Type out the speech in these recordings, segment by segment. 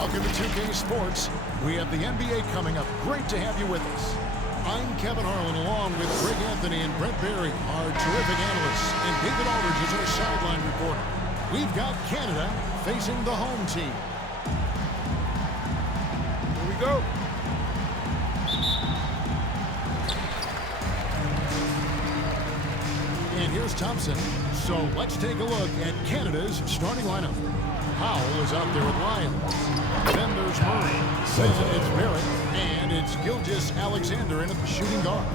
Welcome to 2K Sports. We have the NBA coming up. Great to have you with us. I'm Kevin Harlan, along with Greg Anthony and Brent Berry, our terrific analysts, and David Aldridge is our sideline reporter. We've got Canada facing the home team. Here we go. And here's Thompson. So let's take a look at Canada's starting lineup. Powell is out there with Lyons. Then there's Murray. Then it's Barrett. And it's Gilgeous Alexander in at the shooting guard.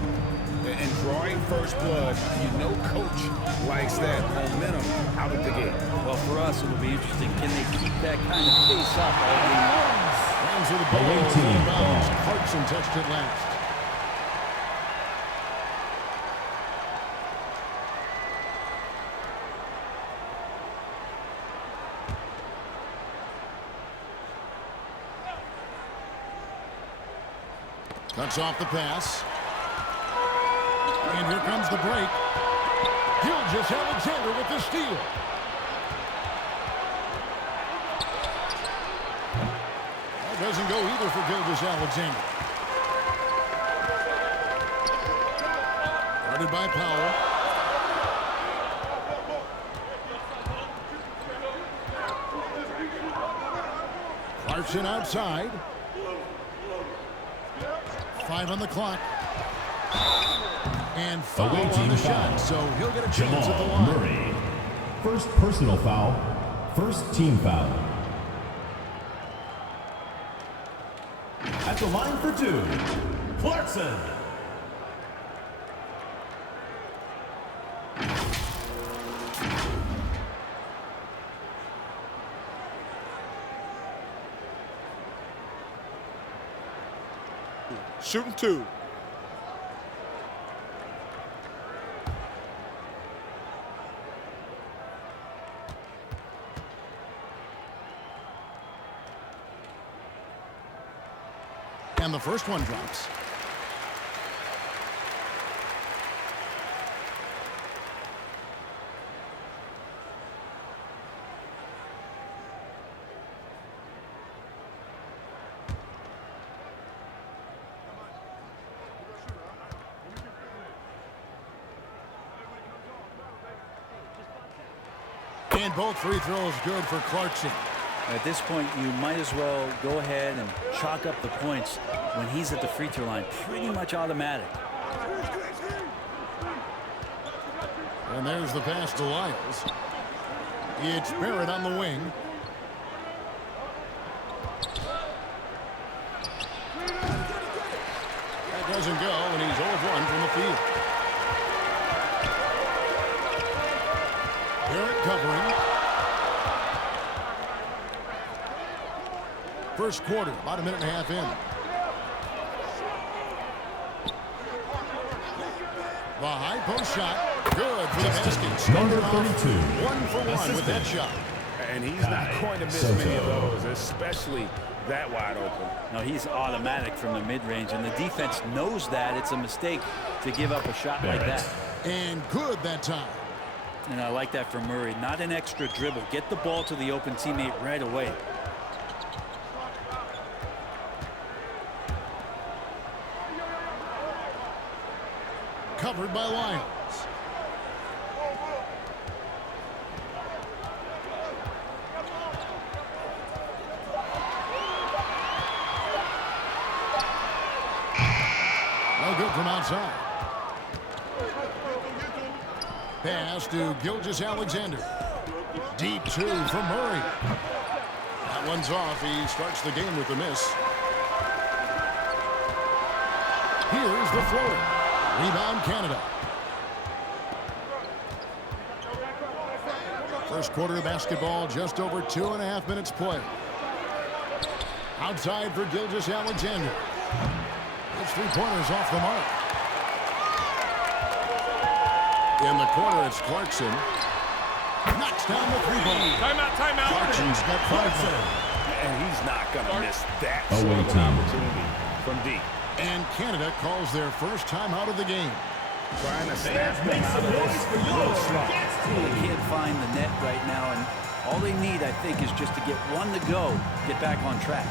And drawing first blood, you know coach likes that momentum out of the gate. Well, for us, it will be interesting. Can they keep that kind of pace up all game long? Rounds of the ball. Clarkson touched it last. Cuts off the pass. And here comes the break. Gilgeous Alexander with the steal. That doesn't go either for Gilgeous Alexander. Guarded by Powell. Clarkson outside. 5 on the clock. And foul on the shot, so he'll get a chance at the line. Murray. First personal foul. First team foul. At the line for 2, Clarkson. Shooting 2. And the first one drops. And both free throws good for Clarkson. At this point, you might as well go ahead and chalk up the points when he's at the free throw line. Pretty much automatic. And there's the pass to Lyles. It's Barrett on the wing. That doesn't go, and he's 0 of 1 from the field. Barrett covering. First quarter, about a minute and a half in. The high post shot, good for the basket. Number 32. 1 for 1 with that shot. And he's not going to miss many of those, especially that wide open. No, he's automatic from the mid-range, and the defense knows that it's a mistake to give up a shot like that. And good that time. And I like that from Murray. Not an extra dribble. Get the ball to the open teammate right away. Covered by Lyons. No good from outside. Pass to Gilgeous Alexander. Deep 2 from Murray. That one's off. He starts the game with a miss. Here's the floater. Rebound Canada. First quarter of basketball, just over 2.5 minutes play. Outside for Gilgeous Alexander. His 3-pointers off the mark. In the corner, it's Clarkson. Knocks down the 3-ball. Timeout. Clarkson's got 5 men. And he's not going to miss that opportunity from deep. And Canada calls their first time out of the game. Trying to snap them out of this. They can't find the net right now, and All they need, I think, is just to get one to go, get back on track.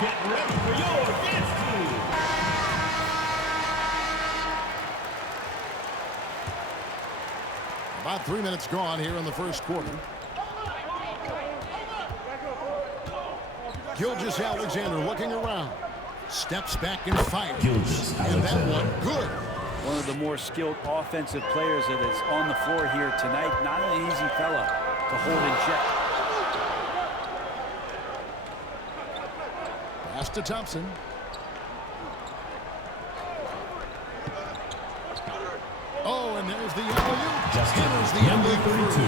Get ready for your dance team. About 3 minutes gone here in the first quarter. Gilgis Alexander looking around. Steps back and fires. Gilgis And that Alexander. one good. One of the more skilled offensive players that is on the floor here tonight. Not an easy fella to hold in check. Pass to Thompson. Oh, and there's the alley-oop. Justin, Enters the number alley-oop. 32.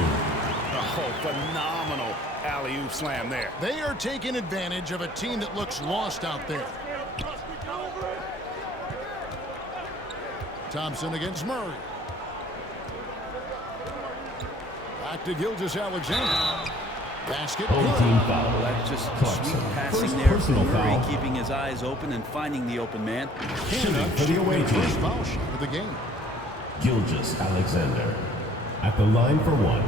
Oh, phenomenal alley-oop slam there. They are taking advantage of a team that looks lost out there. Thompson against Murray. Back to Gilgis Alexander. Basket Home good. team foul. Well, that's just Clarkson. sweet passing First there personal from Murray, foul. keeping his eyes open and finding the open man. Canada for the away shooting their team. first foul shot of the game. Gilgis Alexander at the line for one.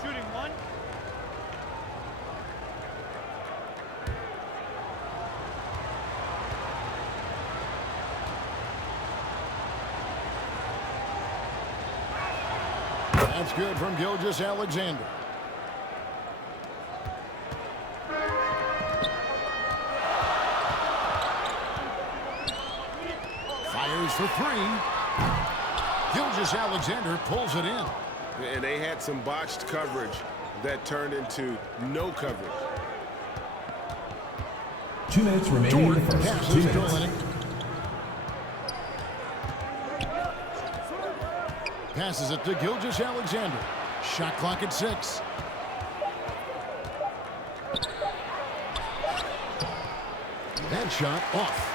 Shooting one. That's good from Gilgis Alexander. Fires for three. Gilgis Alexander pulls it in. And they had some botched coverage that turned into no coverage. 2 minutes remaining in the Dort first. passes 2 to minutes. Olynyk. Passes it to Gilgis Alexander. Shot clock at 6. That shot off.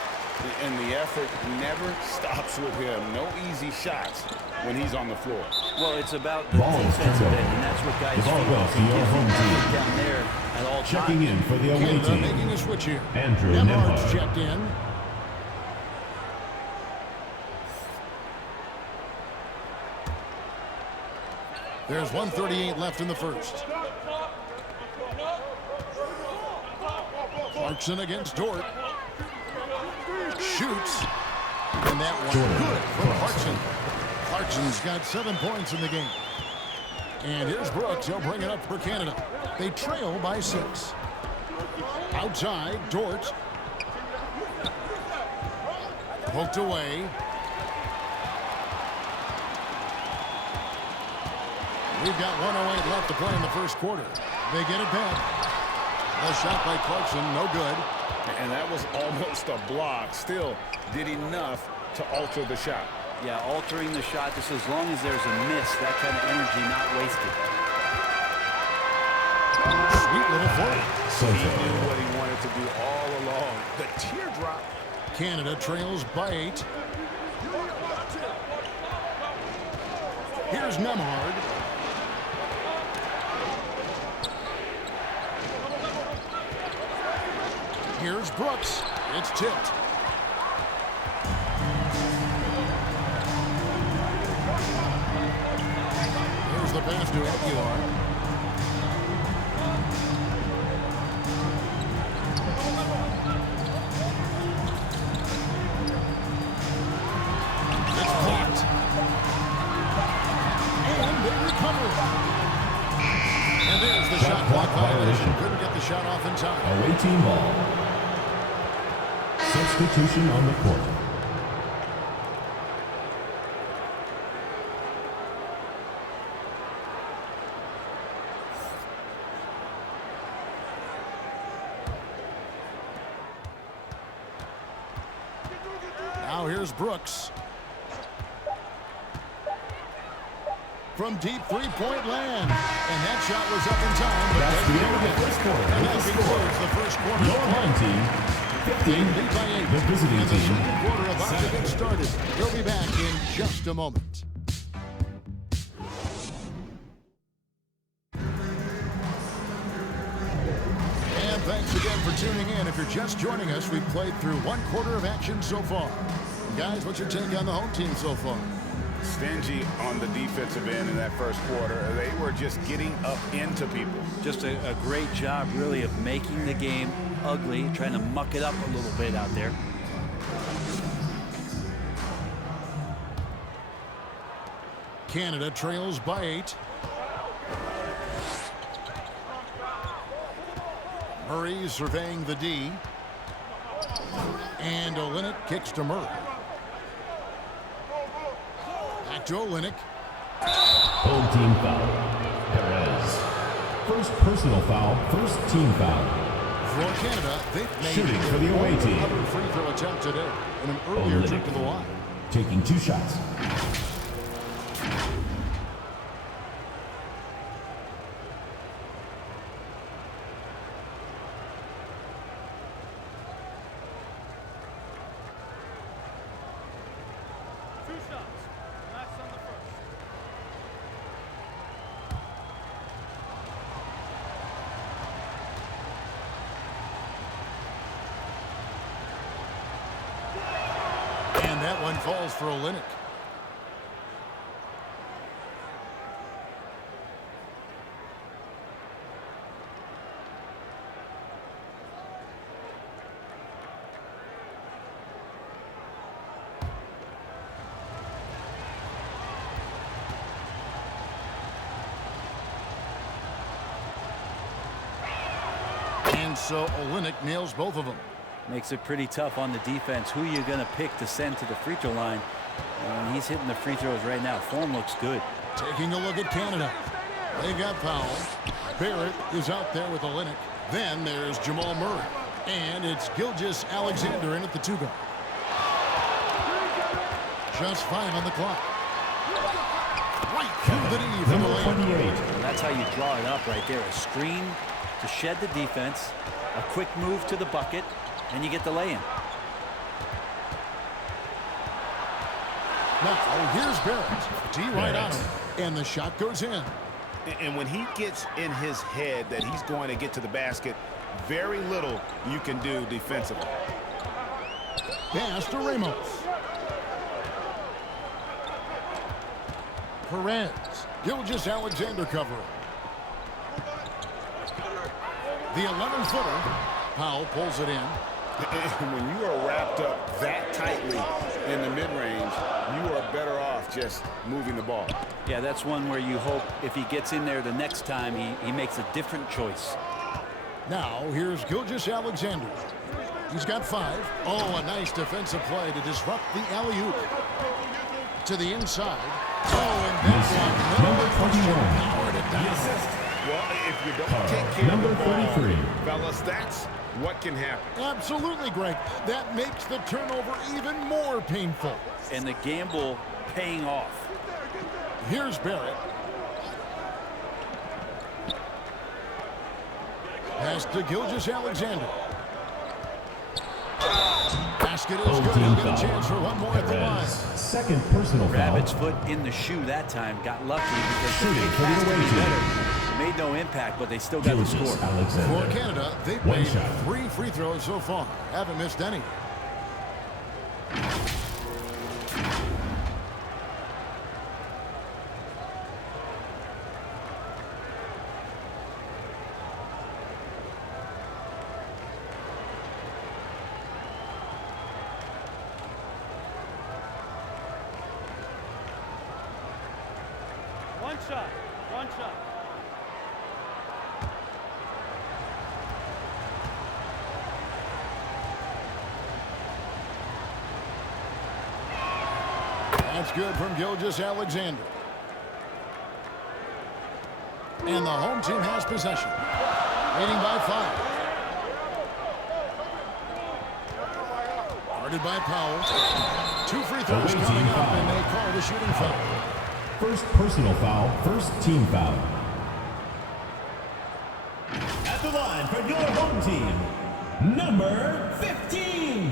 And the effort never stops with him. No easy shots when he's on the floor. Well, it's about the Ball is defensive turned end, over. and that's what guys The ball feel. goes to your home team. Down there at all Checking times. in for the away Canada team. making a switch here. Andrew Nemhard's Nemhard. checked in. There's 1:38 left in the first. Clarkson against Dort. Shoots. And that one good from Clarkson. Clarkson's got 7 points in the game. And here's Brooks. He'll bring it up for Canada. They trail by 6. Outside, Dort. Poked away. We've got 1:08 left to play in the first quarter. They get it back. A shot by Clarkson, no good. And that was almost a block. Still did enough to alter the shot. Yeah, altering the shot just as long as there's a miss, that kind of energy not wasted. Sweet little forward. He knew what he wanted to do all along. The teardrop. Canada trails by 8. Here's Nemhard. Here's Brooks. It's tipped. faster you are. It's blocked. And they recover. And there's the shot clock violation. Couldn't get the shot off in time. Away team ball. Substitution on the court. Now here's Brooks. From deep three-point land. And that shot was up in time. But That's the end of the first quarter. and that concludes the first quarter. Your home team, 15. Lead by 8. The visiting and the team, second quarter about to 7. get started. We'll be back in just a moment. And thanks again for tuning in. If you're just joining us, we've played through one quarter of action so far. Guys, what's your take on the home team so far? Stingy on the defensive end in that first quarter. They were just getting up into people. Just a great job, really, of making the game ugly, trying to muck it up a little bit out there. Canada trails by 8. Murray surveying the D. And Olynyk kicks to Murray. Back to Olynyk. Home team foul. Perez. First personal foul, first team foul. For Canada, they've made Shooting for the away team. another free throw attempt today in an earlier Olynyk. trip to the line. Taking 2 shots. And that one falls for Olynyk. And so Olynyk nails both of them. Makes it pretty tough on the defense. Who you're going to pick to send to the free throw line. And he's hitting the free throws right now. Form looks good. Taking a look at Canada. They got Powell. Barrett is out there with Olynyk. Then there's Jamal Murray. And it's Gilgeous Alexander in at the 2-guard. Just 5 on the clock. Right through the knee from the Number lane. 28. That's how you draw it up right there. A screen to shed the defense. A quick move to the bucket. And you get the lay-in. Now, here's Barrett. D right on him. And the shot goes in. And when he gets in his head that he's going to get to the basket, very little you can do defensively. Pass to Ramos. Perez. Gilgeous Alexander covering. The 11-footer. Powell pulls it in. When you are wrapped up that tightly in the mid-range, you are better off just moving the ball. Yeah, that's one where you hope if he gets in there the next time, he makes a different choice. Now, here's Gilgeous Alexander. He's got 5. Oh, a nice defensive play to disrupt the alley-oop. To the inside. Oh, and that one. Number 21. Powered it down. Well, if you don't take care Number of the ball, 33. fellas, that's what can happen. Absolutely, Greg. That makes the turnover even more painful. And the gamble paying off. Here's Barrett. Pass to Gilgeous Alexander. Basket is Home good. team He'll get a foul. chance for one more at the line. Perez. Second personal foul. Rabbit's foot in the shoe that time. Got lucky because the Shooting kick for the has to away be team. better. Made no impact, but they still got the Gilgeous score. Alexander. For Canada, they've One made shot. 3 free throws so far. Haven't missed any. One shot. One shot. That's good from Gilgis Alexander. And the home team has possession. Leading by 5. Guarded by Powell. 2 free throws coming up, and they call the shooting foul. First personal foul, first team foul. At the line for your home team, number 15.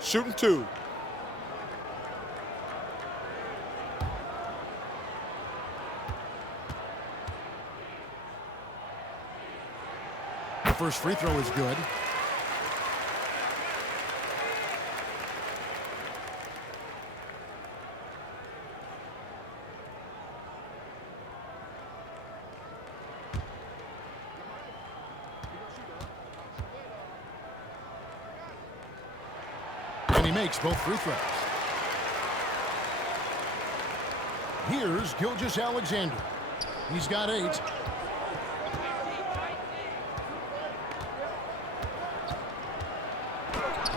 Shooting 2. The first free throw is good. He makes both free throws. Here's Gilgis Alexander. He's got 8.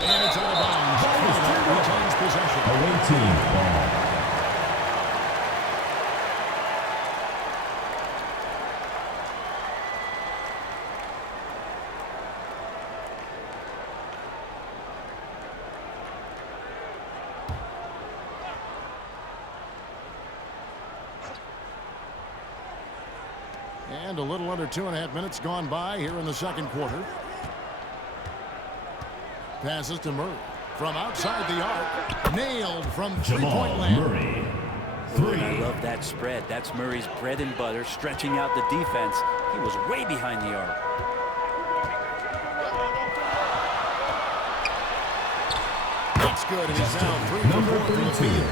And it's out of bounds. Canada retains possession. Away team ball. And a little under 2.5 minutes gone by here in the second quarter. Passes to Murray from outside the arc. Nailed from three-point land. Murray. I love that spread. That's Murray's bread and butter, stretching out the defense. He was way behind the arc. That's good, and he's now 3 for 4 from the field.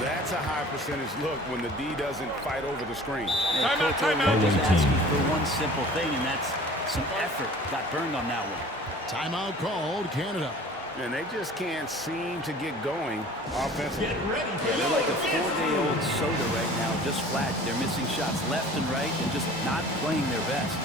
That's a high percentage look when the D doesn't fight over the screen. Timeout, timeout. Just asking for one simple thing, and that's some effort. Got burned on that one. Timeout called, Canada. And they just can't seem to get going offensively. They're like a 4-day-old soda right now, just flat. They're missing shots left and right and just not playing their best.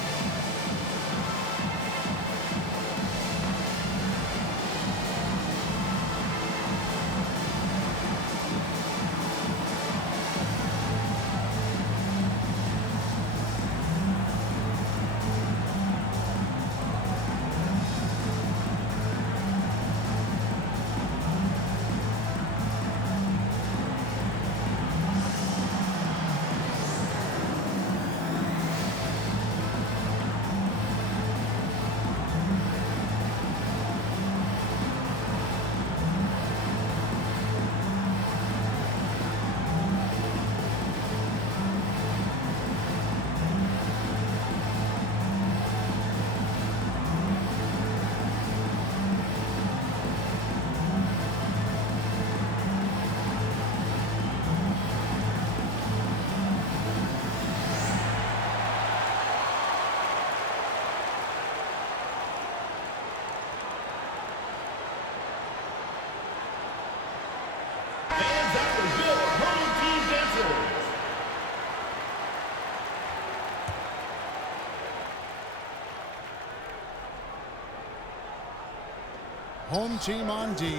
Home team on D.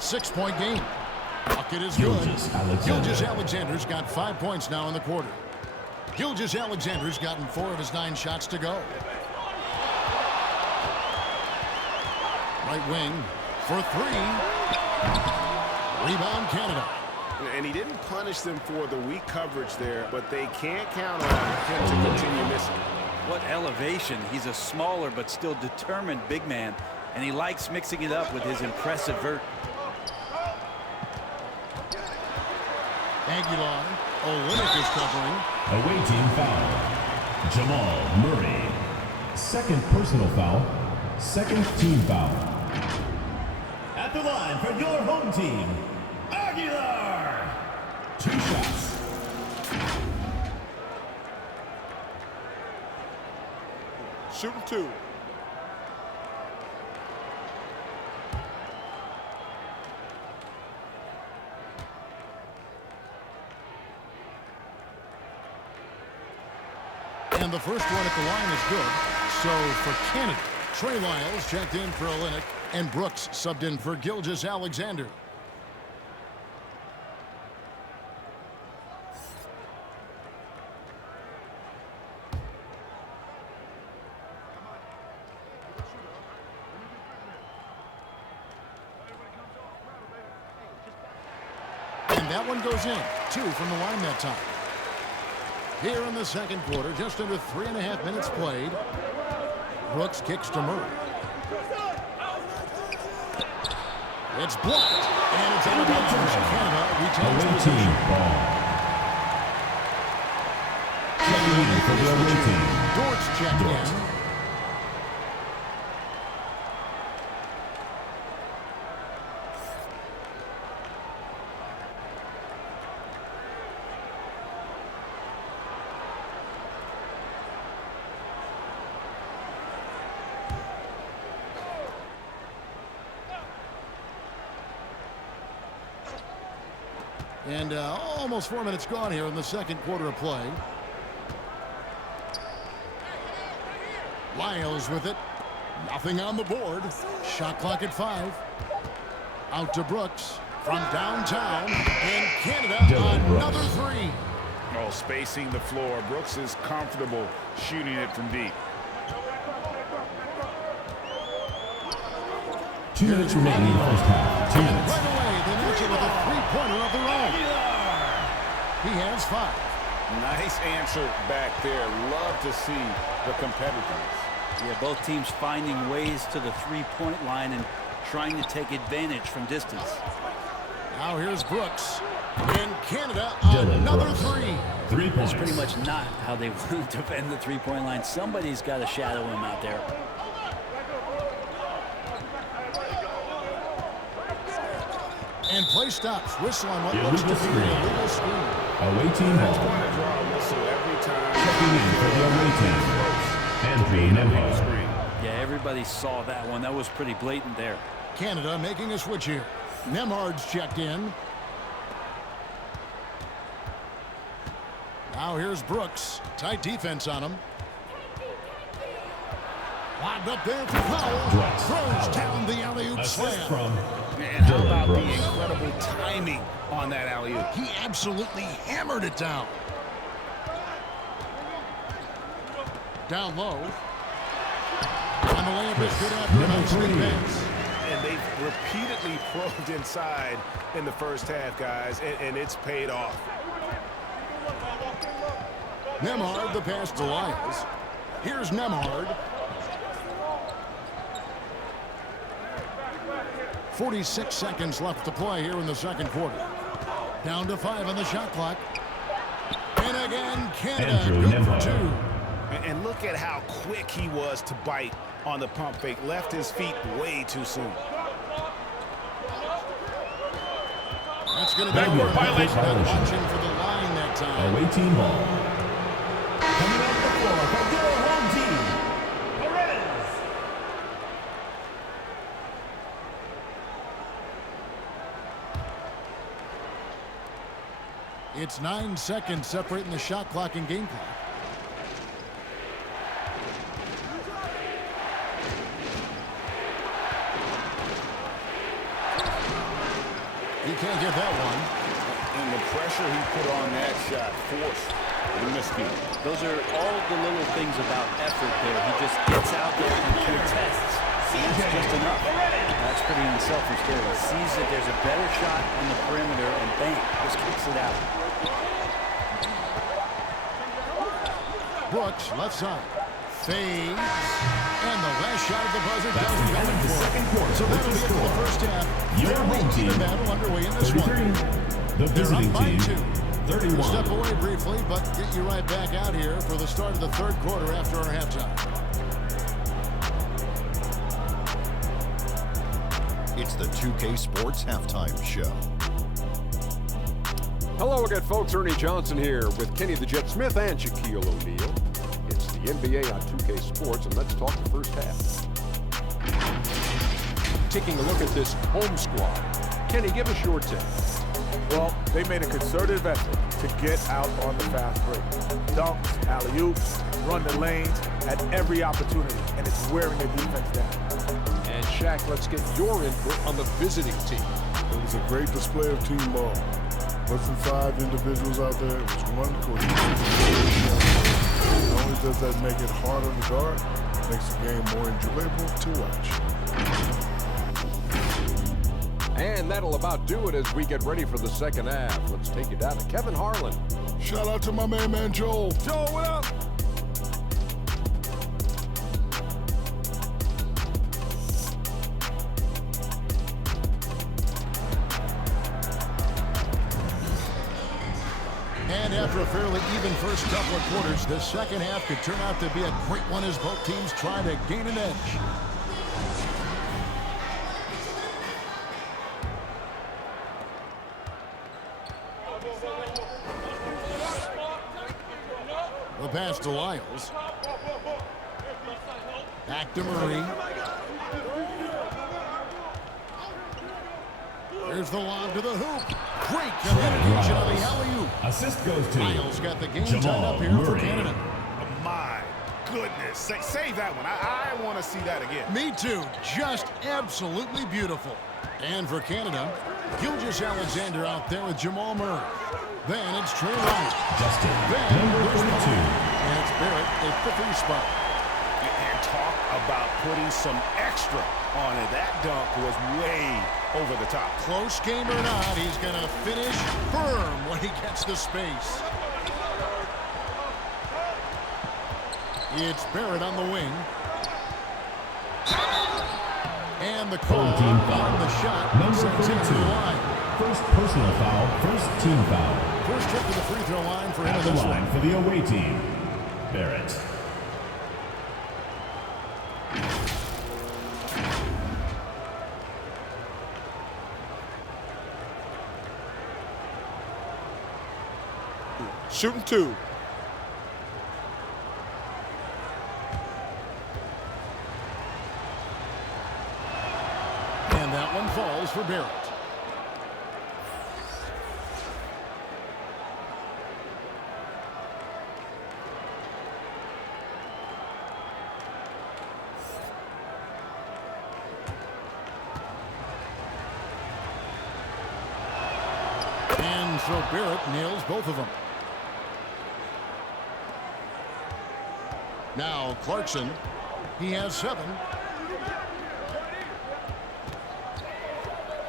6-point game. Bucket is good. Gilgis Alexander's got 5 points now in the quarter. Gilgis Alexander's gotten 4 of his 9 shots to go. Right wing for 3. Rebound Canada. And he didn't punish them for the weak coverage there, but they can't count on him to continue missing. What elevation. He's a smaller but still determined big man, and he likes mixing it up with his impressive vert. Aguilar. Olynyk is covering. Away team foul. Jamal Murray. Second personal foul. Second team foul. At the line for your home team, Aguilar. 2 shots. shooting 2. And the first one at the line is good. So for Canada, Trey Lyles checked in for Olenek, and Brooks subbed in for Gilgeous-Alexander. And that one goes in. 2 from the line that time. Here in the second quarter, just under 3.5 minutes played. Brooks kicks to Murray. It's blocked, and it's out of bounds. Canada retains possession. Dortz checked in. And almost 4 minutes gone here in the second quarter of play. Lyles with it. Nothing on the board. Shot clock at 5. Out to Brooks from downtown. And Canada another 3. Oh, spacing the floor. Brooks is comfortable shooting it from deep. 2 minutes remaining in the first half. 2 minutes. Right away, they match it with a three-pointer of their own. He has 5. Nice answer back there. Love to see the competitiveness. Yeah, both teams finding ways to the three-point line and trying to take advantage from distance. Now here's Brooks. And Canada another 3. 3 points. That's pretty much not how they want to defend the three-point line. Somebody's got to shadow him out there. And play stops. Whistle on what looks to be an illegal screen. Away team That's ball. going to draw a whistle every time. Checking in for the away team. Andrew Nemhard. Yeah, everybody saw that one. That was pretty blatant there. Canada making a switch here. Nemhard's checked in. Now here's Brooks. Tight defense on him. Lobbed up there for foul. Throws down the alley-oop Assist slam. from And how about the incredible timing on that alley-oop? He absolutely hammered it down. Down low. And the layup is good after a nice big pass. And they've repeatedly probed inside in the first half, guys, and it's paid off. Nemhard, the pass to Lyles. Here's Nemhard. 46 seconds left to play here in the second quarter. Down to 5 on the shot clock. And again, Canada good for 2. And look at how quick he was to bite on the pump fake. Left his feet way too soon. That's going to be a violation. Watching for the line that time. away team ball. Coming off the floor for your home team. Perez. It's 9 seconds separating the shot clock and game clock. He can't get that one. And the pressure he put on that shot forced the miscue. Those are all the little things about effort there. He just gets out there and contests. That's just enough. That's pretty unselfish there. He sees that there's a better shot on the perimeter and bang, just kicks it out. Brooks, left side. Fades. And the last shot of the buzzer doesn't go in the for second it. quarter. So that'll be it for the first half. Your home team. The battle underway in this 33. one. The They're visiting up by team. 2. 31. Step away briefly, but get you right back out here for the start of the third quarter after our halftime. It's the 2K Sports Halftime Show. Hello again, folks. Ernie Johnson here with Kenny the Jet Smith and Shaquille O'Neal. It's the the NBA on 2K Sports, and let's talk the first half. Taking a look at this home squad, Kenny, give us your take. Well, they made a concerted effort to get out on the fast break. Dunks, alley-oops, run the lanes at every opportunity, and it's wearing their defense down. And Shaq, let's get your input on the visiting team. It was a great display of team ball. Wasn't 5 individuals out there, it was one cohesive. Not only does that make it harder to guard, it makes the game more enjoyable to watch. And that'll about do it as we get ready for the second half. Let's take you down to Kevin Harlan. Shout out to my main man, Joel. Joel, what up? And after a fairly even first couple of quarters, the second half could turn out to be a great one as both teams try to gain an edge. The pass to Lyles. Back to Murray. Here's the lob to the hoop. Great communication on the alley-oop. Assist goes to Lyles got the game tied Jamal up here for Murray. Canada. My goodness. Save that one. I want to see that again. Me too. Just absolutely beautiful. And for Canada, Gilgeous-Alexander out there with Jamal Murray. Then it's Trey Ryan. Justin, Then number there's 32. And it's Barrett at the 3 spot. And talk about putting some extra on it. That dunk was way over the top. Close game or not, he's going to finish firm when he gets the space. It's Barrett on the wing. And the call Team foul. on the shot. Number Sends him to 32. the line. First personal foul, first team foul. First trip to the free throw line for him At in the this line one. for the away team, Barrett. Shooting 2. And that one falls for Barrett. And so Barrett nails both of them. Now Clarkson, he has 7.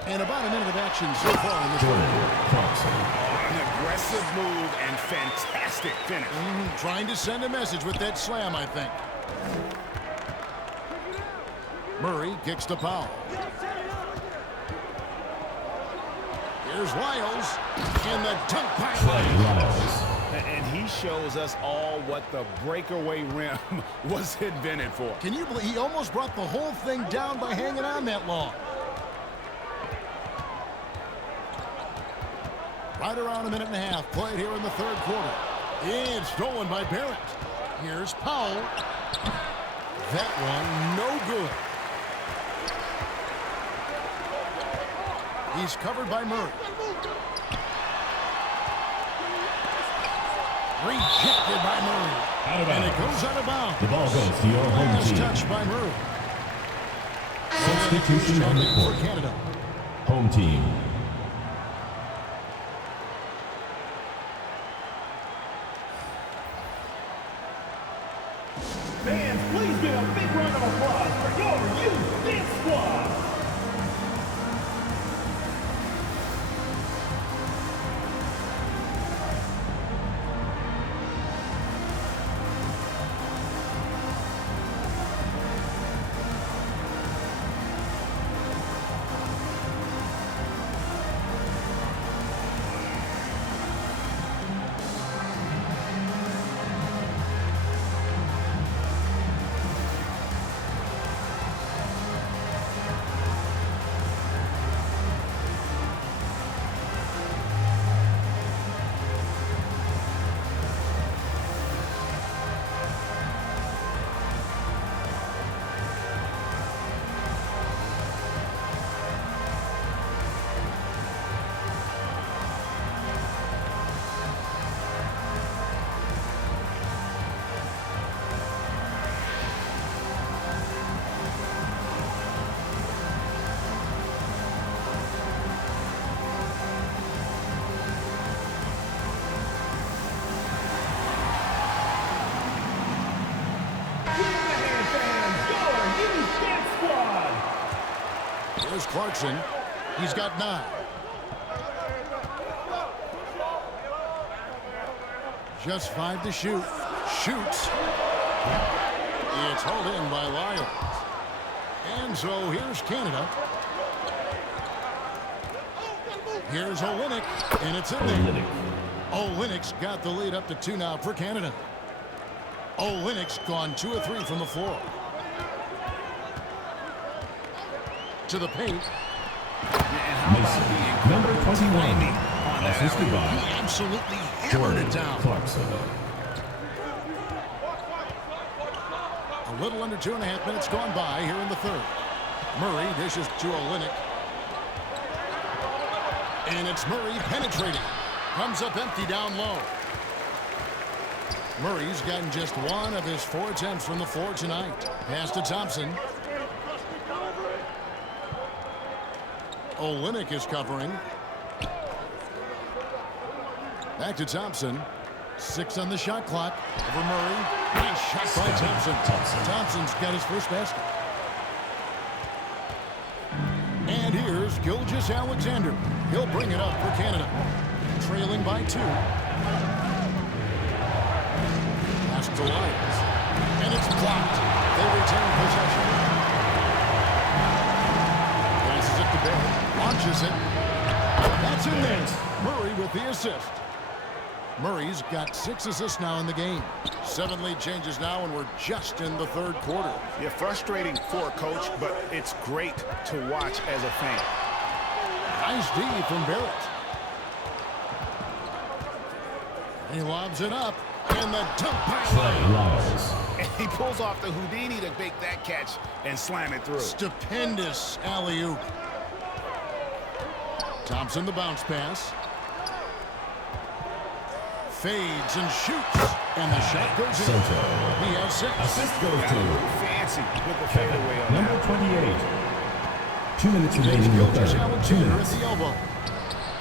And about a minute of action so far in this one. Clarkson. An aggressive move and fantastic finish. Trying to send a message with that slam, I think. Murray kicks to Powell. Here's Lyles in the dunk pile. Lyles. And he shows us all what the breakaway rim was invented for. Can you believe he almost brought the whole thing down by hanging on that long? Right around a minute and a half played here in the third quarter. It's stolen by Barrett. Here's Powell. That one no good. He's covered by Murray. Rejected by Murray. Out of And it bounds. goes out of bounds. The ball goes to your home Last team. touch by Murray. Substitution on the For court. Canada. Home team. Fans, please give a big round of applause for your youth dance squad. squad. Here's Clarkson. He's got 9. Just 5 to shoot. Shoots. It's hauled in by Lyles. And so here's Canada. Here's Olynyk, and it's in there. Olynyk's got the lead up to 2 now for Canada. Olynyk's gone 2 of 3 from the floor. To the paint. Mason, number 21, assisted by He absolutely hammered it down. Clarkson. A little under 2.5 minutes gone by here in the third. Murray dishes to Olynyk. And it's Murray penetrating. Comes up empty down low. Murray's gotten just 1 of his 4 attempts from the floor tonight. Pass to Thompson. Olynyk is covering. Back to Thompson. 6 on the shot clock. Over Murray. Nice shot by Thompson. Thompson's got his first basket. And here's Gilgeous-Alexander. He'll bring it up for Canada. Trailing by 2. Pass to Lyles. And it's blocked. They retain possession. Passes it to Barrett. Launches it. That's in there. Murray with the assist. Murray's got 6 assists now in the game. 7 lead changes now, and we're just in the third quarter. Yeah, frustrating for a coach, but it's great to watch as a fan. Nice D from Barrett. He lobs it up, and the dunk by Lyles. And he pulls off the Houdini to make that catch and slam it through. Stupendous alley-oop. Thompson the bounce pass. Fades and shoots. And the shot goes in. He has 6. Assist goes Got a to little fancy with the fadeaway on number that. 28. 2 minutes remaining in the third. 2 Alexander minutes. at the elbow.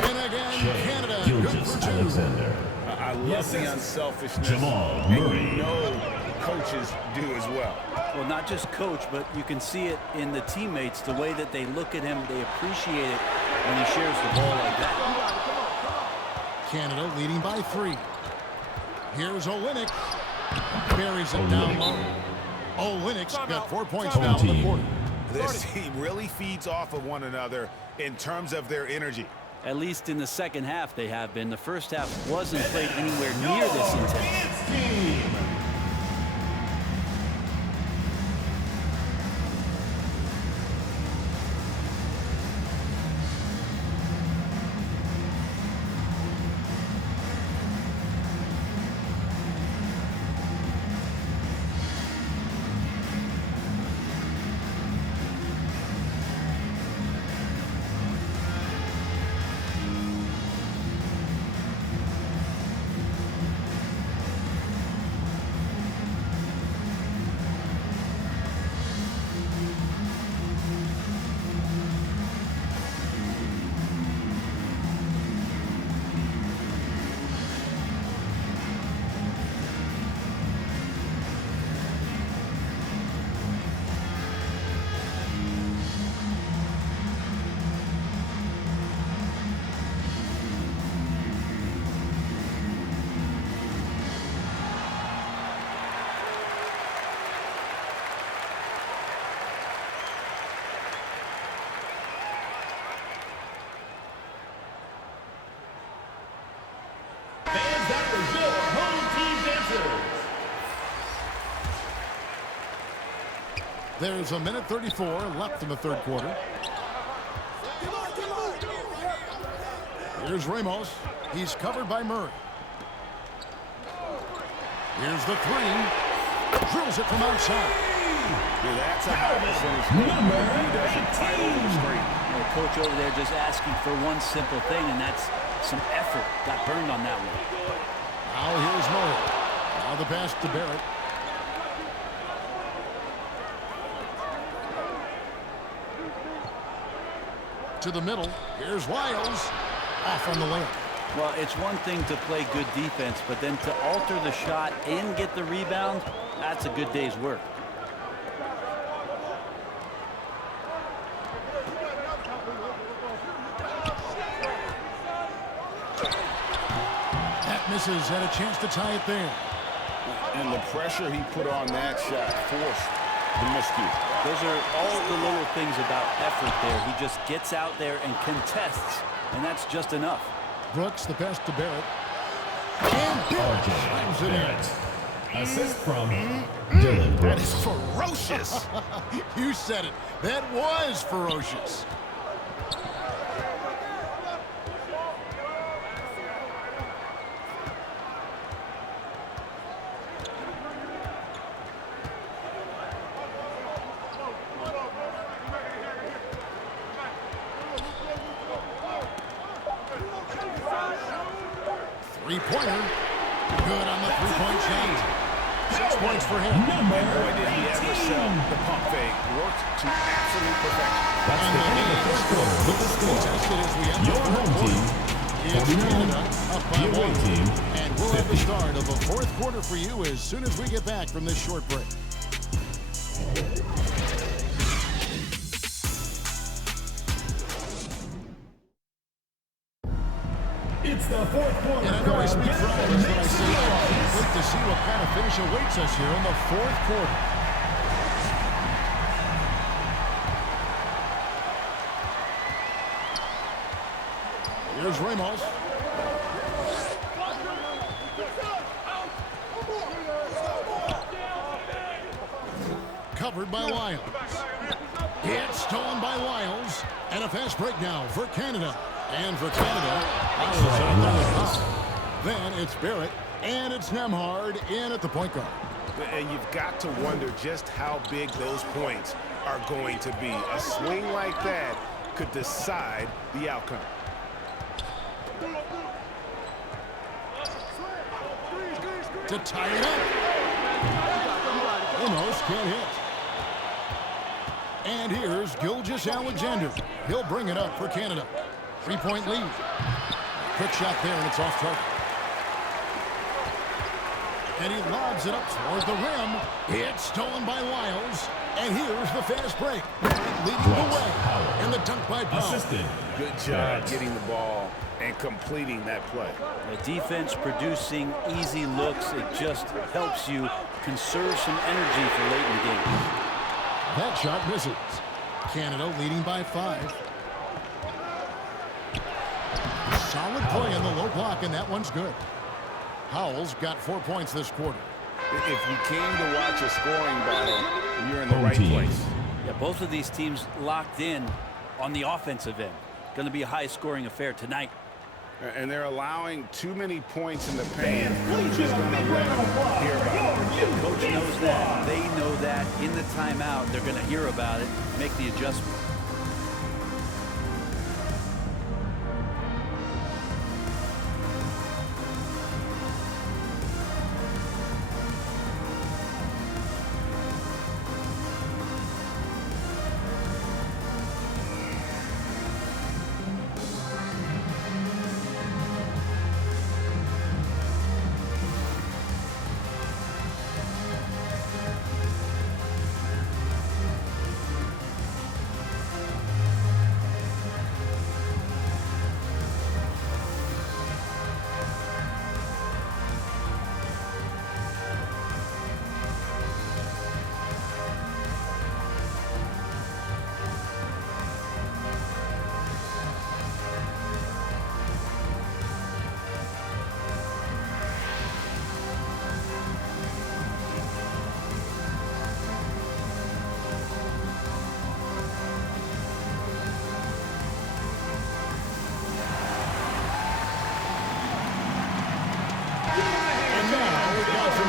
And again, Canada good for 2. Alexander. I love the unselfishness. Jamal and Murray. you know coaches do as well. Well, not just coach, but you can see it in the teammates, the way that they look at him. They appreciate it when he shares the ball like that. Canada leading by 3. Here's Olynyk. Buries it down low. Olynyk's got 4 points now in the quarter. This team really feeds off of one another in terms of their energy. At least in the second half they have been. The first half wasn't played anywhere near this intense. There's a minute 34 left in the third quarter. Here's Ramos. He's covered by Murray. Here's the 3. Drills it from outside. Yeah, that's a high percentage. He doesn't title the screen. The coach over there just asking for one simple thing, and that's some effort. Got burned on that one. Now here's Murray. Now the pass to Barrett. To the middle. Here's Lyles. Off on the layup. Well, it's one thing to play good defense, but then to alter the shot and get the rebound, that's a good day's work. misses and a chance to tie it there. And the pressure he put on that shot forced the miscue. Those are all the little things about effort there. He just gets out there and contests, and that's just enough. Brooks, the pass to Barrett. And Barrett Barrett. Assist from Dylan That Brooks. is ferocious. You said it. That was ferocious. Three-pointer. Good on the three-point shot. 6 points for him. And boy, did he ever sell the pump fake. Worked to absolute perfection. That's the end of the first quarter with the score. Contested as we enter Your the home fourth team, quarter. It's 49. Canada up by The away 1. team, And we'll have the 50. start of the fourth quarter for you as soon as we get back from this short break. It's the fourth quarter. And I know I speak for all of us when I say I can't wait to see what kind of finish awaits us here in the fourth quarter. Here's Ramos. Covered by Lyles. It's stolen by Lyles. And a fast break now for Canada. And for Canada, then it's Barrett, and it's Nembhard in at the point guard. And you've got to wonder just how big those points are going to be. A swing like that could decide the outcome. To tie it up. Almost can't hit. And here's Gilgeous Alexander. He'll bring it up for Canada. 3-point lead. Quick shot there, and it's off target. And he lobs it up toward the rim. It's stolen by Lyles. And here's the fast break. Leading the way. And the dunk by Powell. Assisted. Good job getting the ball and completing that play. The defense producing easy looks. It just helps you conserve some energy for late in the game. That shot misses. Canada leading by 5. Solid play in the low block, and that one's good. Howell's got 4 points this quarter. If you came to watch a scoring battle, you're in the right place. Yeah, both of these teams locked in on the offensive end. Going to be a high-scoring affair tonight. And they're allowing too many points in the paint. Please give a big round of applause for your Coach knows that. They know that. In the timeout, they're going to hear about it, make the adjustment.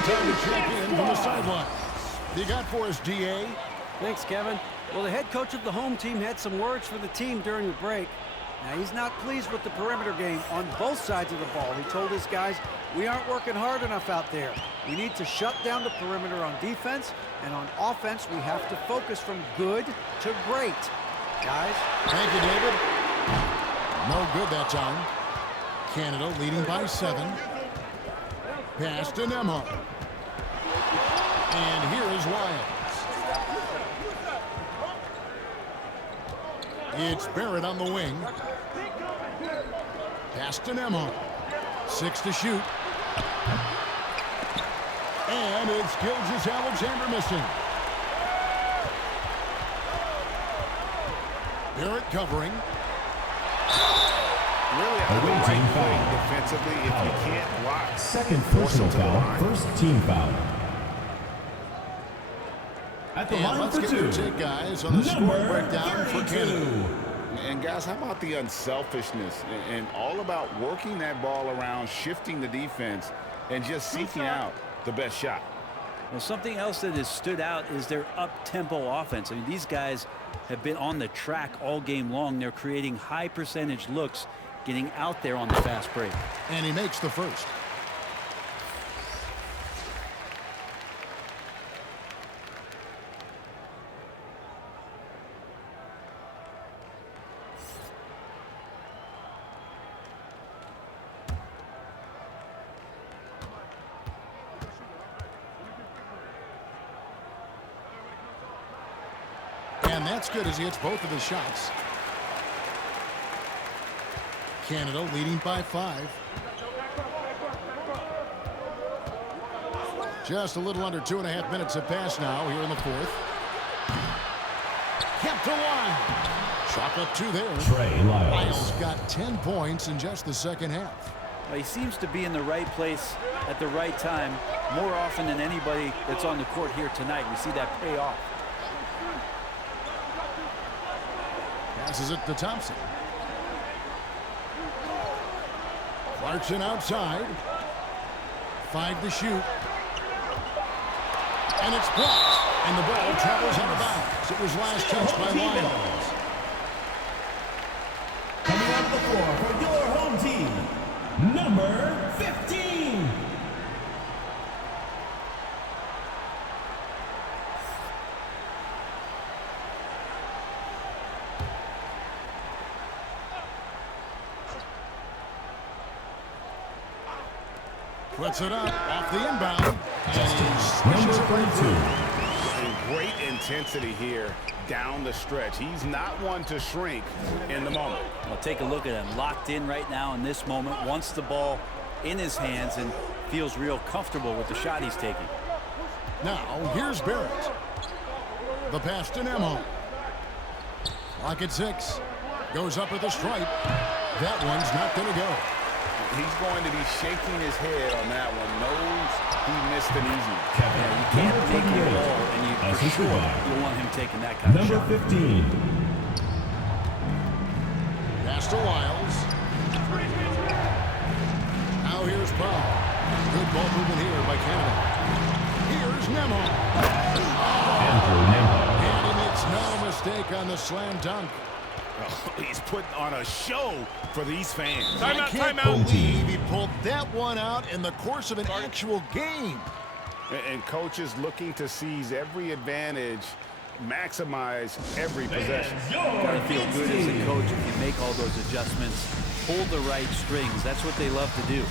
Time to check in from the sidelines. You got for us, DA? Thanks, Kevin. Well, the head coach of the home team had some words for the team during the break. Now, he's not pleased with the perimeter game on both sides of the ball. He told his guys, we aren't working hard enough out there. We need to shut down the perimeter on defense, and on offense, we have to focus from good to great. Guys? Thank you, David. No good that time. Canada leading by 7. Pass to Nembhard. And here is Lyles. It's Barrett on the wing. Pass to Nembhard. 6 to shoot. And it's Gilgeous-Alexander missing. Barrett covering. Really a right play defensively if you can't block. Second personal foul, first team foul. At the line for two, take guys on the score breakdown for Canada. And guys, how about the unselfishness and all about working that ball around, shifting the defense, and just seeking out the best shot. Well, something else that has stood out is their up-tempo offense. I mean, these guys have been on the track all game long. They're creating high percentage looks, getting out there on the fast break. And he makes the first. And that's good as he hits both of his shots. Canada leading by 5. Just a little under 2.5 minutes have passed now here in the fourth. Kept alive. Chalk up 2 there. Trey Lyles got 10 points in just the second half. Well, he seems to be in the right place at the right time more often than anybody that's on the court here tonight. We see that pay off. Passes it to Thompson. Clarkson outside. 5 to shoot. And it's blocked. And the ball travels out of bounds. It was last touched by Lyles. Coming out of the floor for your home team, number 15. Puts it up off the inbound. Number 32. And great intensity here down the stretch. He's not one to shrink in the moment. Well, take a look at him. Locked in right now in this moment. Wants the ball in his hands and feels real comfortable with the shot he's taking. Now, here's Barrett. The pass to Nemo. Clock at 6. Goes up at the stripe. That one's not going to go. He's going to be shaking his head on that one. Knows he missed an easy one. Yeah, you can't make a ball, and you for sure you want him taking that kind of shot. Number 15. Pass to Lyles. Now here's Paul. Good ball movement here by Canada. Here's Nemo. Andrew Nemo. And he makes no mistake on the slam dunk. Oh, he's put on a show for these fans. I can't believe he pulled that one out in the course of an actual game. And coaches looking to seize every advantage, maximize every possession. Gotta feel good as a coach if you make all those adjustments, pull the right strings. That's what they love to do.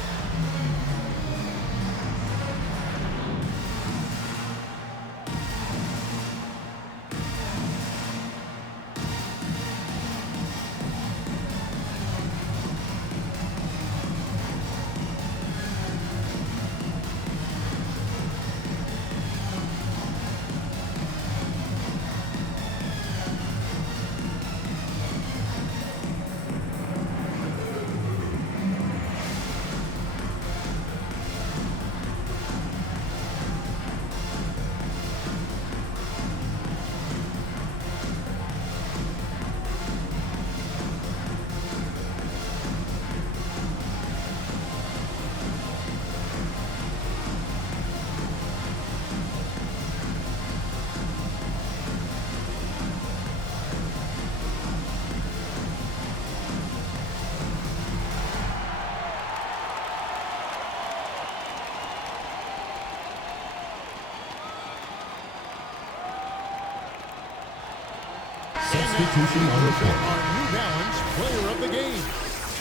Substitution on the court. Our New Balance player of the game,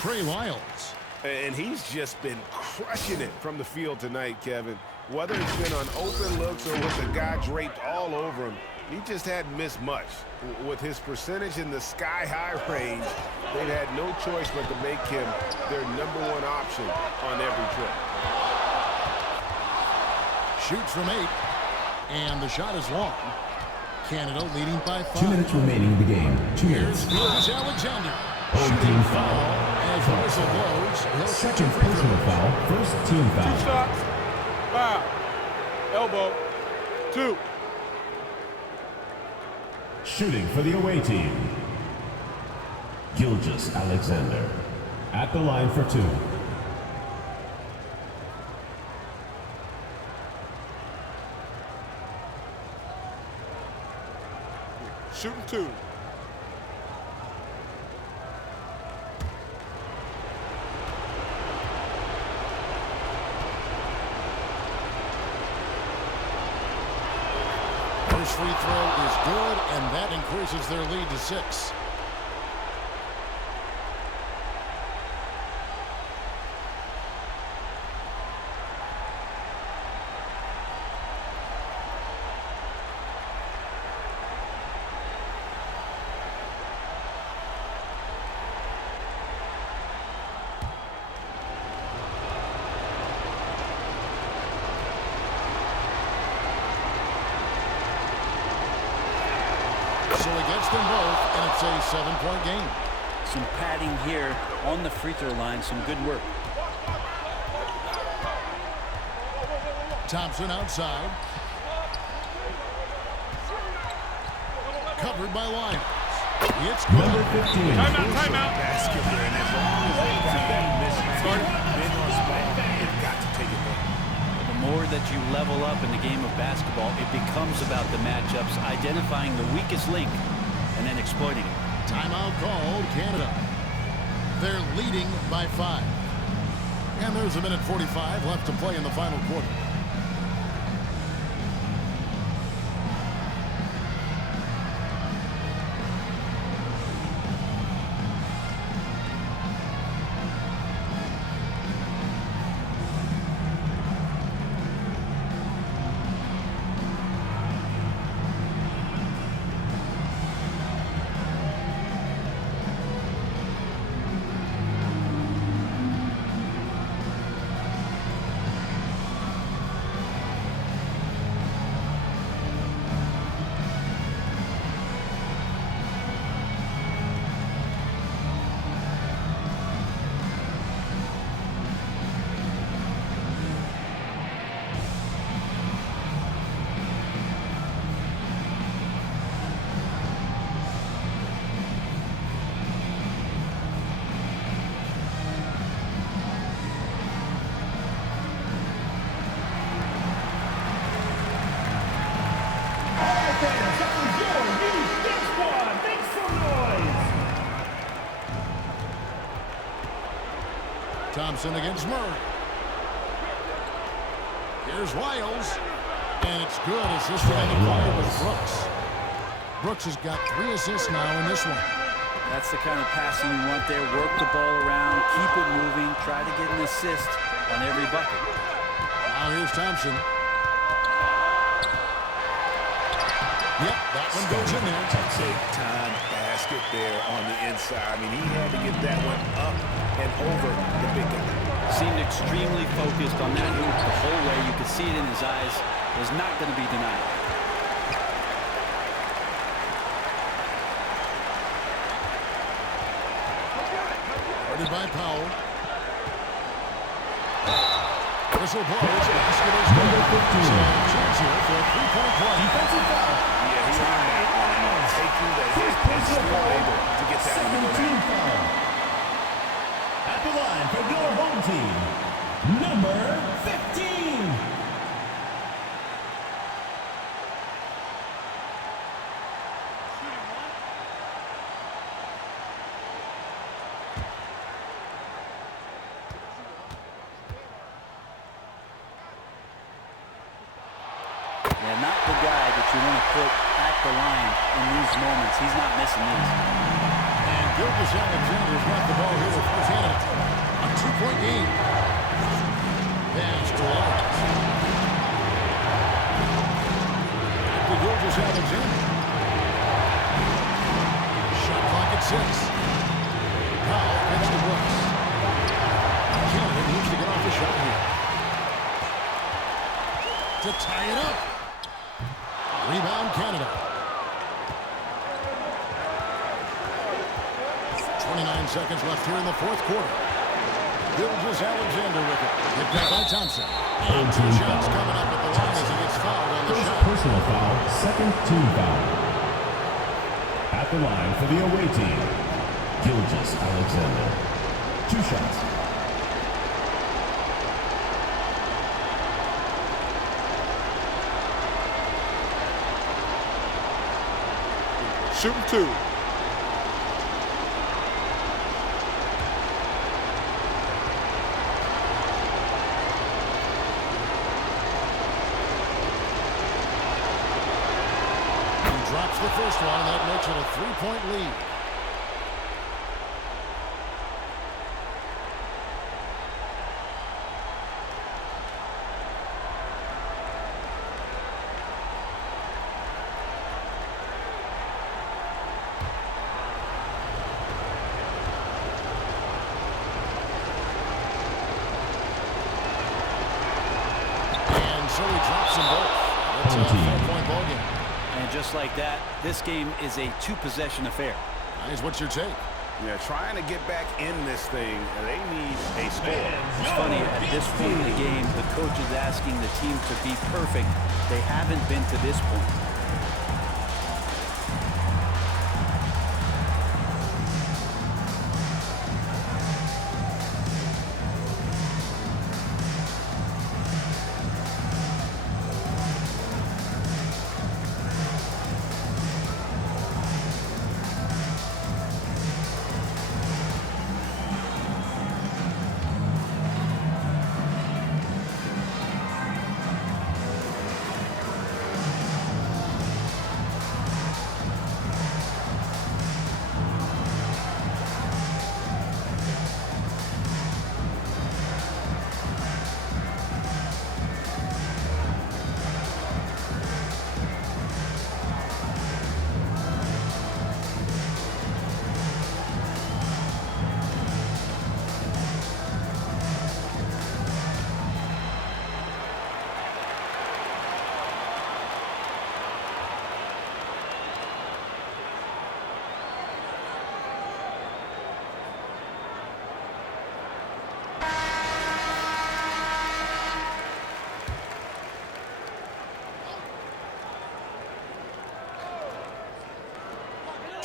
Trey Lyles. And he's just been crushing it from the field tonight, Kevin. Whether it's been on open looks or with the guy draped all over him, he just hadn't missed much. With his percentage in the sky-high range, they've had no choice but to make him their #1 option on every trip. Shoots from 8. And the shot is long. Canada leading by 5. 2 minutes remaining in the game. 2 minutes. Here's Gildas Alexander. Home team foul. As the whistle blows, he'll shoot Second two free personal throws. foul. First team foul. 2 shots. Foul. Elbow. 2. Shooting for the away team. Gildas Alexander at the line for 2. Shooting 2. First free throw is good, and that increases their lead to 6. So he gets them both, and it's a 7-point game. Some padding here on the free throw line. Some good work. Thompson outside. Covered by Lyons. It's good. Number 15. Timeout. Basket there, and as long as they got that mismatch, mid-range ball, they've got to take it back. The more that you level up in the game of basketball, it becomes about the matchups, identifying the weakest link, and then exploiting it. Timeout called Canada. They're leading by 5. And there's a minute 45 left to play in the final quarter. Thompson against Murray. Here's Wiles. And it's good. Assisted on the play with Brooks. Brooks has got 3 assists now in this one. That's the kind of passing you want there. Work the ball around, keep it moving, try to get an assist on every bucket. Now here's Thompson. Yep, that one goes in there. Big time basket there on the inside. I mean, he had to get that one up and over the big guy. Seemed extremely focused on that hoop the whole way. You could see it in his eyes. Was not going to be denied. Guarded by Powell. Whistle blows. Basket is good. So chance here for a 3-point play. Defensive foul. Yeah, he earned that one. Taking the hit and still able to get that one to go down. At the line for your home team, number 15. Yeah, not the guy that you want to put at the line in these moments. He's not missing these. And Gildas Alexander's got the ball here for Canada. A 2-point game. Pass to Lyons. Back to Gildas Alexander. Shot clock at 6. Powell gets to Brooks. Canada needs to get off the shot here. to tie it up. Rebound, Canada. 29 seconds left here in the fourth quarter. Gilgas Alexander with it. Hit back by Thompson. And two shots coming up at the line as he gets fouled on the shot. Personal foul, second team foul. At the line for the away team, Gilgas Alexander. 2 shots. Shooting 2. Drops the first one, and that makes it a 3-point lead. And so he drops them both. It's a 4-point ball game. And just like that, this game is a 2-possession affair. Guys, what's your take? Yeah, trying to get back in this thing, they need a score. It's funny, at this point in the game, the coach is asking the team to be perfect. They haven't been to this point.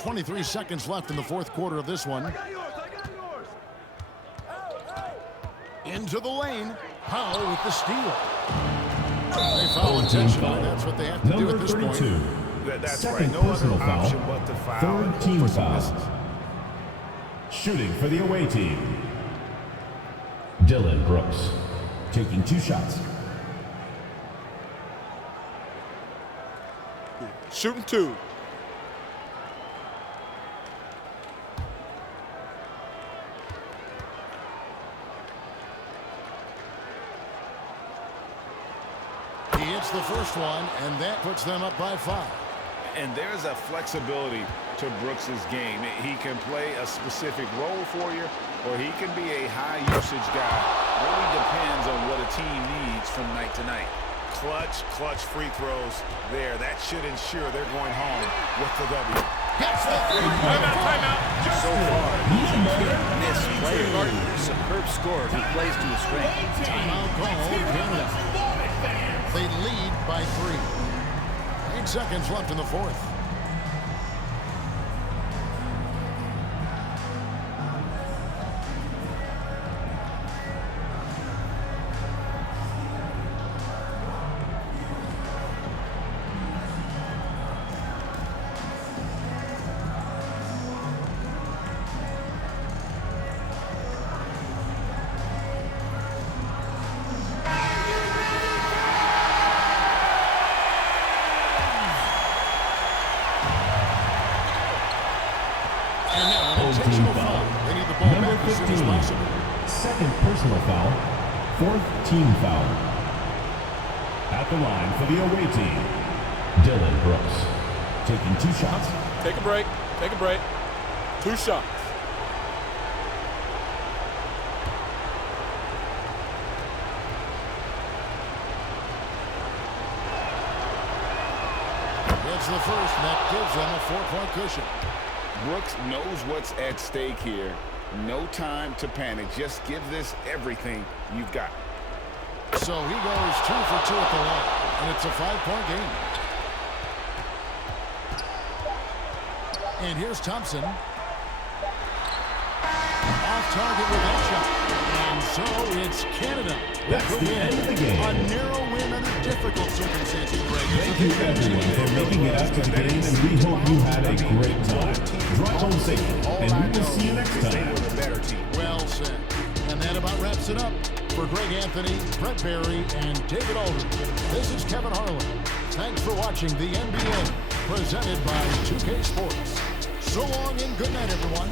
.23 seconds left in the fourth quarter of this one. Into the lane. Powell with the steal. They foul intentionally. That's what they have to do at this point. That's Second right. No personal other foul. option but to foul. Third team Force some foul. misses. Shooting for the away team, Dylan Brooks, taking 2 shots. Shooting 2. He hits the first one, and that puts them up by 5. And there's a flexibility to Brooks's game. He can play a specific role for you, or he can be a high-usage guy. Really depends on what a team needs from night to night. Clutch free throws there. That should ensure they're going home with the W. Gets the 3. Timeout. So far, he's a can't-miss player. Superb scorer who plays to his strength. Timeout call, Canada. They lead by 3. 8 seconds left in the fourth. Team foul. Number 15, second personal foul, 4th team foul. At the line for the away team, Dylan Brooks, taking 2 shots. Take a break. 2 shots. gets the first, and that gives them a 4-point cushion. Brooks knows what's at stake here. No time to panic. Just give this everything you've got. So he goes 2 for 2 at the line, and it's a 5-point game. And here's Thompson. Off target with that shot. And so it's Canada. That's the end of the game. A narrow win under difficult circumstances, Greg. Thank you everyone for making it out to the game, and we hope you had a great time. Drive home safe, and we will see you next time. Well said. And that about wraps it up. For Greg Anthony, Brent Barry, and David Aldridge, this is Kevin Harlan. Thanks for watching the NBA, presented by 2K Sports. So long and good night, everyone.